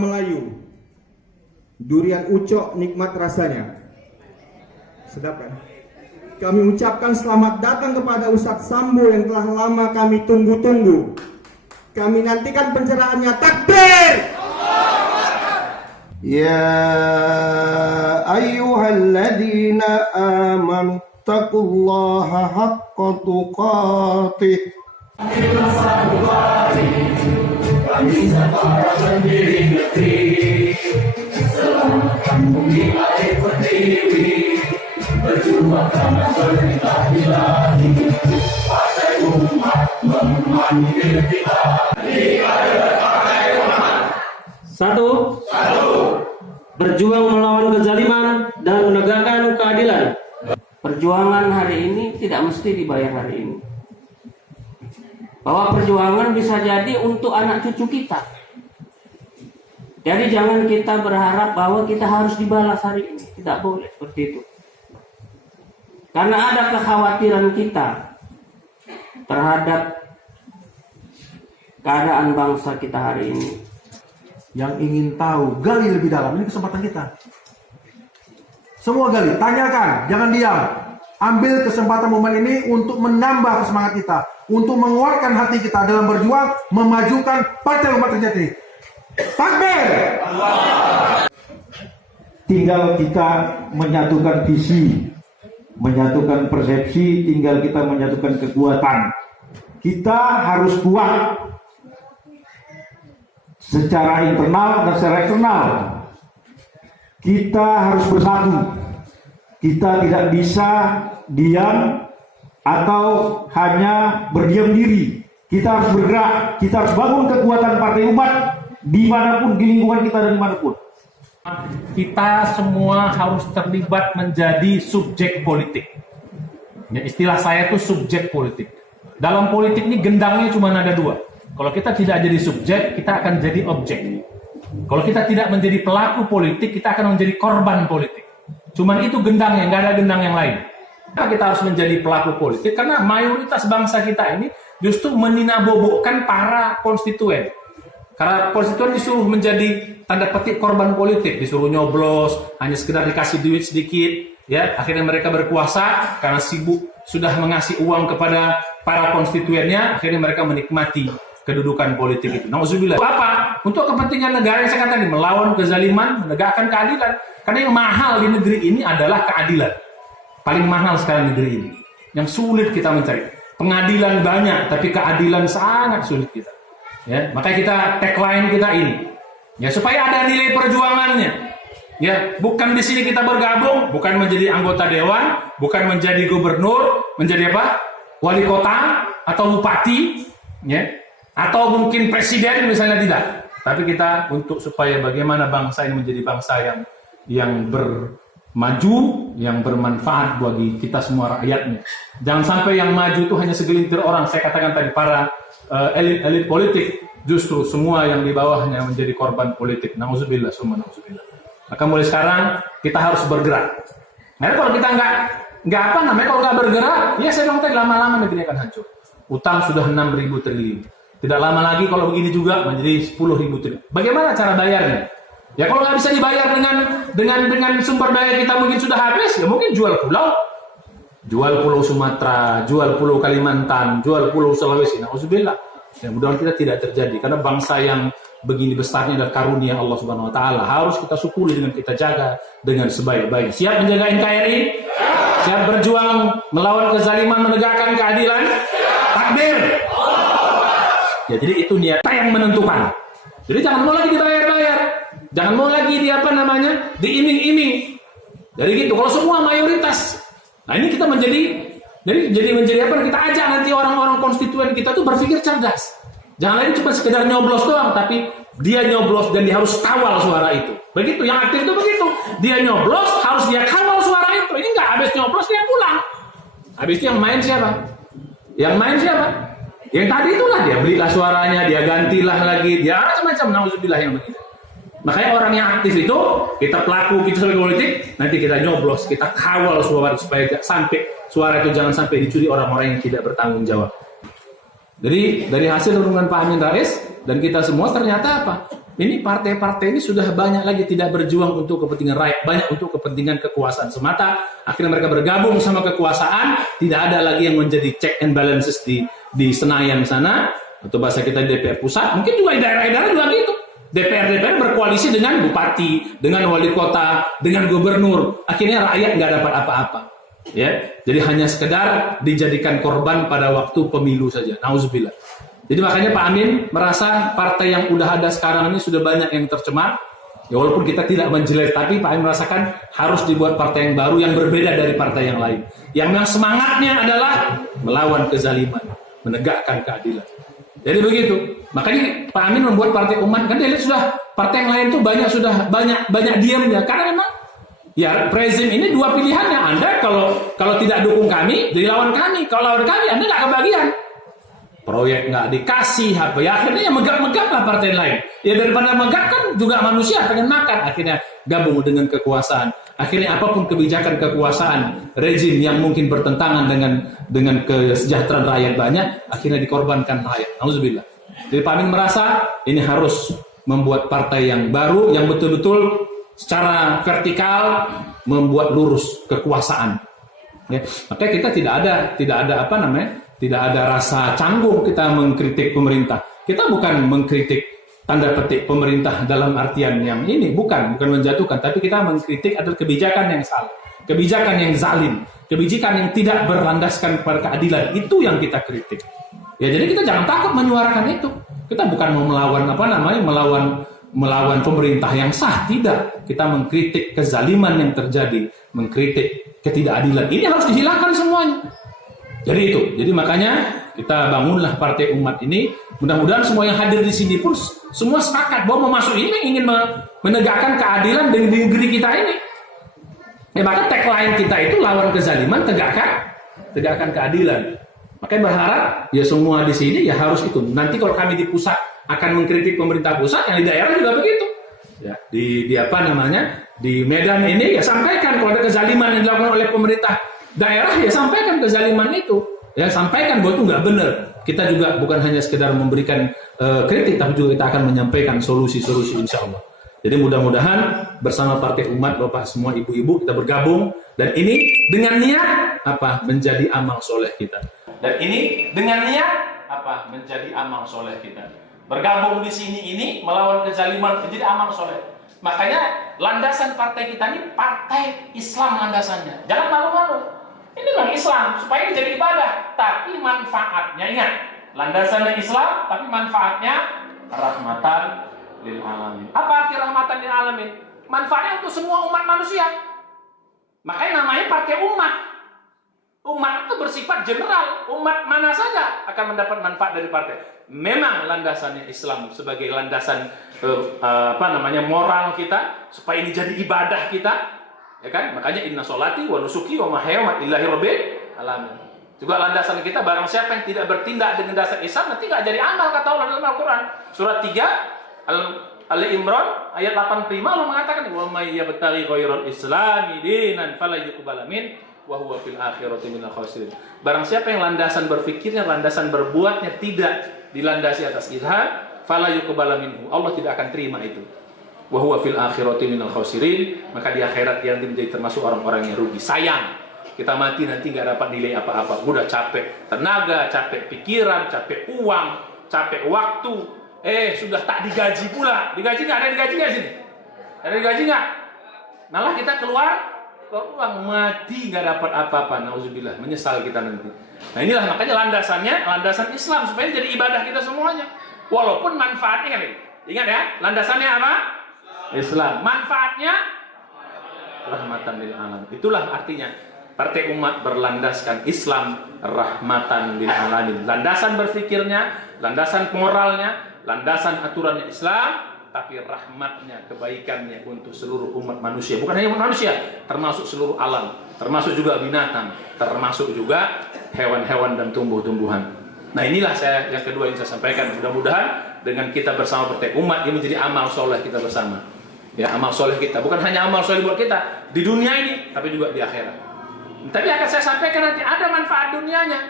Melayu. Durian ucok nikmat rasanya. Sedap kan? Kami ucapkan selamat datang kepada Ustadz Sambo yang telah lama kami tunggu-tunggu. Kami nantikan pencerahannya. Takbir! Ya ayyuhalladzina amanu taqullaha haqqa tuqatih. Kami para pendiri negeri, selamatkan bumi air berdiri, berjuang karena perintah Ilahi. Partai Umat memanggil kita. Partai Umat. Satu. Berjuang melawan kezaliman dan menegakkan keadilan. Perjuangan hari ini tidak mesti dibayar hari ini. Bahwa perjuangan bisa jadi untuk anak cucu kita. Jadi jangan kita berharap bahwa kita harus dibalas hari ini. Tidak boleh seperti itu. Karena ada kekhawatiran kita terhadap keadaan bangsa kita hari ini. Yang ingin tahu, gali lebih dalam. Ini kesempatan kita. Semua gali, tanyakan, jangan diam. Ambil kesempatan momen ini untuk menambah semangat kita, untuk menguatkan hati kita dalam berjuang memajukan Partai Umat Terjati. Takbir! Tinggal kita menyatukan visi, menyatukan persepsi, tinggal kita menyatukan kekuatan. Kita harus kuat secara internal dan secara eksternal. Kita harus bersatu. Kita tidak bisa diam atau hanya berdiam diri. Kita harus bergerak. Kita harus bangun kekuatan Partai Umat dimanapun, di lingkungan kita dan dimanapun. Kita semua harus terlibat menjadi subjek politik. Ya, istilah saya itu subjek politik. Dalam politik ini gendangnya cuma ada dua. Kalau kita tidak jadi subjek, kita akan jadi objek. Kalau kita tidak menjadi pelaku politik, kita akan menjadi korban politik. Cuman itu gendangnya, nggak ada gendang yang lain. Kita harus menjadi pelaku politik karena mayoritas bangsa kita ini justru meninabobokkan para konstituen. Karena konstituen disuruh menjadi tanda petik korban politik, disuruh nyoblos, hanya sekedar dikasih duit sedikit, ya akhirnya mereka berkuasa karena sibuk sudah mengasih uang kepada para konstituennya, akhirnya mereka menikmati kedudukan politik itu. Nauzubillah. Apa? Untuk kepentingan negara yang saya katakan tadi, melawan kezaliman, menegakkan keadilan. Karena yang mahal di negeri ini adalah keadilan. Paling mahal sekarang negeri ini. Yang sulit kita mencari. Pengadilan banyak, tapi keadilan sangat sulit kita. Ya, makanya kita tagline kita ini. Ya, supaya ada nilai perjuangannya. Ya, bukan di sini kita bergabung, bukan menjadi anggota dewan, bukan menjadi gubernur, menjadi apa? Wali kota atau bupati, ya. Atau mungkin presiden misalnya, tidak. Tapi kita untuk supaya bagaimana bangsa ini menjadi bangsa yang bermaju, yang bermanfaat bagi kita semua rakyatnya. Jangan sampai yang maju itu hanya segelintir orang. Saya katakan tadi para elit-elit politik, justru semua yang di bawahnya menjadi korban politik. Nauzubillah, summa nauzubillah. Maka mulai sekarang kita harus bergerak. Nah, kalau kita kalau nggak bergerak, ya saya bilang tadi lama-lama negeri akan hancur. Utang sudah 6.000 triliun. Tidak lama lagi kalau begini juga menjadi 10.000 triliun. Bagaimana cara bayarnya? Ya kalau nggak bisa dibayar dengan sumber daya kita mungkin sudah habis, ya mungkin jual pulau Sumatera, jual pulau Kalimantan, jual pulau Sulawesi. Nauzubillah. Ya mudah-mudahan kita tidak terjadi karena bangsa yang begini besarnya adalah karunia Allah Subhanahu wa taala. Harus kita syukuri dengan kita jaga dengan sebaik-baiknya. Siap menjaga NKRI? Siap berjuang melawan kezaliman, menegakkan keadilan? Takbir. Ya, jadi itu niat kita yang menentukan. Jadi jangan mau lagi dibayar-bayar. Jangan mau lagi diiming-iming. Jadi gitu. Kalau semua mayoritas. Nah, ini kita menjadi apa? Kita ajak nanti orang-orang konstituen kita tuh berpikir cerdas. Jangan lagi cuma sekedar nyoblos doang, tapi dia nyoblos dan dia harus kawal suara itu. Begitu, yang aktif itu begitu. Dia nyoblos, harus dia kawal suara itu. Ini nggak habis nyoblos dia pulang. Habis itu yang main siapa? Yang tadi itulah dia belilah suaranya, dia gantilah lagi, dia macam-macam. Nauzubillah yang begitu. Makanya orang yang aktif itu, kita pelaku, kita sebagai politik, nanti kita nyoblos, kita kawal suara supaya sampai suara itu jangan sampai dicuri orang-orang yang tidak bertanggung jawab. Jadi dari hasil renungan Pak Amin Rais dan kita semua ternyata apa? ini partai-partai ini sudah banyak lagi tidak berjuang untuk kepentingan rakyat, banyak untuk kepentingan kekuasaan semata. Akhirnya mereka bergabung sama kekuasaan, tidak ada lagi yang menjadi check and balances di Senayan sana, atau bahasa kita DPR pusat. Mungkin juga di daerah-daerah juga gitu. DPR berkoalisi dengan bupati, dengan wali kota, dengan gubernur. Akhirnya rakyat nggak dapat apa-apa. Ya, jadi hanya sekedar dijadikan korban pada waktu pemilu saja. Nauzubillah. Jadi makanya Pak Amin merasa partai yang udah ada sekarang ini sudah banyak yang tercemar. Ya walaupun kita tidak menjelek, tapi Pak Amin merasakan harus dibuat partai yang baru yang berbeda dari partai yang lain. Yang semangatnya adalah melawan kezaliman, menegakkan keadilan. Jadi begitu. Makanya Pak Amin membuat partai umat, kan dia lihat sudah partai yang lain tuh sudah banyak diamnya. Karena memang ya prezim ini dua pilihannya. Anda kalau tidak dukung kami, jadi lawan kami. Kalau lawan kami, Anda nggak kebagian. Proyek nggak dikasih, apa ya akhirnya ya megap-megap lah partai lain. Ya daripada megap kan juga manusia pengen makan. Akhirnya gabung dengan kekuasaan. Akhirnya apapun kebijakan kekuasaan rezim yang mungkin bertentangan dengan kesejahteraan rakyat banyak, akhirnya dikorbankan rakyat. Nauzubillah. Jadi Pak Amin merasa ini harus membuat partai yang baru yang betul-betul secara vertikal membuat lurus kekuasaan. Ya, makanya kita tidak ada rasa canggung kita mengkritik pemerintah. Kita bukan mengkritik tanda petik pemerintah dalam artian yang ini, bukan menjatuhkan, tapi kita mengkritik adalah kebijakan yang salah, kebijakan yang zalim, kebijakan yang tidak berlandaskan kepada keadilan. Itu yang kita kritik. Ya, jadi kita jangan takut menyuarakan itu. Kita bukan mau melawan pemerintah yang sah, tidak. Kita mengkritik kezaliman yang terjadi, mengkritik ketidakadilan. Ini harus dihilangkan semuanya. Jadi itu. Jadi makanya kita bangunlah Partai Umat ini. Mudah-mudahan semua yang hadir di sini pun semua sepakat bahwa mau masuk ini ingin menegakkan keadilan di negeri kita ini. Ya, maka tagline kita itu lawan kezaliman, tegakkan keadilan. Makanya berharap ya semua di sini ya harus itu. Nanti kalau kami di pusat akan mengkritik pemerintah pusat, yang di daerah juga begitu. Ya, di Medan ini ya sampaikan kalau ada kezaliman yang dilakukan oleh pemerintah daerah, ya sampaikan kezaliman itu. Ya sampaikan bahwa itu nggak benar. Kita juga bukan hanya sekedar memberikan kritik, tapi juga kita akan menyampaikan solusi-solusi insya Allah. Jadi mudah-mudahan bersama Partai Umat, Bapak semua ibu-ibu kita bergabung, dan ini dengan niat menjadi amal soleh kita. Dan ini dengan niat menjadi amal soleh kita. Bergabung di sini ini melawan kezaliman menjadi amal soleh. Makanya landasan partai kita ini partai Islam landasannya. Jangan malu-malu. Ini memang Islam supaya ini jadi ibadah, tapi manfaatnya ingat, landasannya Islam, tapi manfaatnya rahmatan lil alamin. Apa arti rahmatan lil alamin? Manfaatnya untuk semua umat manusia. Makanya namanya partai umat. Umat itu bersifat general, umat mana saja akan mendapat manfaat dari partai. Memang landasannya Islam sebagai landasan moral kita supaya ini jadi ibadah kita, ya kan? Makanya inna sholati wa nusuki wa mahyaya wa illahi rabbil alamin. Juga landasan kita, barang siapa yang tidak bertindak dengan dasar Islam nanti nggak jadi amal, kata Allah dalam Al-Qur'an. Surat 3 Ali Imran ayat 85 Allah mengatakan wa may yabtaghi ghairal islami dinan fala yuqbal min wa huwa fil akhirati minal khasirin. Barang siapa yang landasan berfikirnya, landasan berbuatnya tidak dilandasi atas ilham, fala yuqbal minhu. Allah tidak akan terima itu. Wa huwa fil akhirati minal khasirin, maka di akhirat dia menjadi termasuk orang-orang yang rugi. Sayang, kita mati nanti nggak dapat nilai apa-apa. Udah capek tenaga, capek pikiran, capek uang, capek waktu. Sudah tak digaji pula. Digaji nggak? Ada digaji nggak sini? Ada digaji nggak? Malah kita keluar uang, mati nggak dapat apa-apa. Nauzubillah, menyesal kita nanti. Nah inilah makanya landasan Islam supaya jadi ibadah kita semuanya. Walaupun manfaatnya kan, ingat ya, landasannya apa? Islam. Manfaatnya rahmatan lil alamin. Itulah artinya Partai Umat berlandaskan Islam, rahmatan lil alamin. Landasan berfikirnya, landasan moralnya, landasan aturannya Islam, tapi rahmatnya, kebaikannya untuk seluruh umat manusia. Bukan hanya umat manusia, termasuk seluruh alam, termasuk juga binatang, termasuk juga hewan-hewan dan tumbuh-tumbuhan. Nah inilah yang kedua yang saya sampaikan. Mudah-mudahan dengan kita bersama Partai Umat ini menjadi amal soleh kita bersama. Ya, amal soleh kita bukan hanya amal soleh buat kita di dunia ini, tapi juga di akhirat. Tapi akan saya sampaikan nanti ada manfaat dunianya.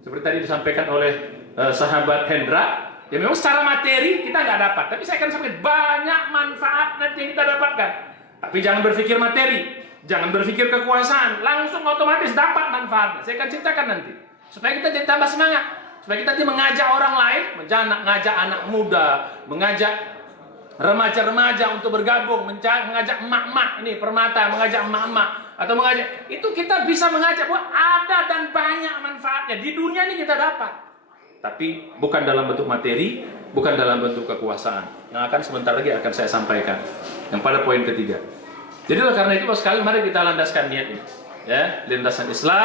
Seperti tadi disampaikan oleh sahabat Hendra, Ya memang secara materi kita nggak dapat, tapi saya akan sampaikan banyak manfaat nanti yang kita dapatkan. Tapi jangan berpikir materi, jangan berpikir kekuasaan, langsung otomatis dapat manfaatnya. Saya akan ceritakan nanti, supaya kita jadi tambah semangat, supaya kita nanti mengajak orang lain, mengajak anak muda, mengajak remaja-remaja untuk bergabung, mengajak emak-emak ini Permata, mengajak emak-emak atau mengajak itu kita bisa mengajak bahwa ada dan banyak manfaatnya di dunia ini kita dapat. Tapi bukan dalam bentuk materi, bukan dalam bentuk kekuasaan. Yang akan sebentar lagi akan saya sampaikan. Yang pada poin ketiga. Jadi karena itu sekali mari kita landaskan niat ini. Ya, landasan Islam.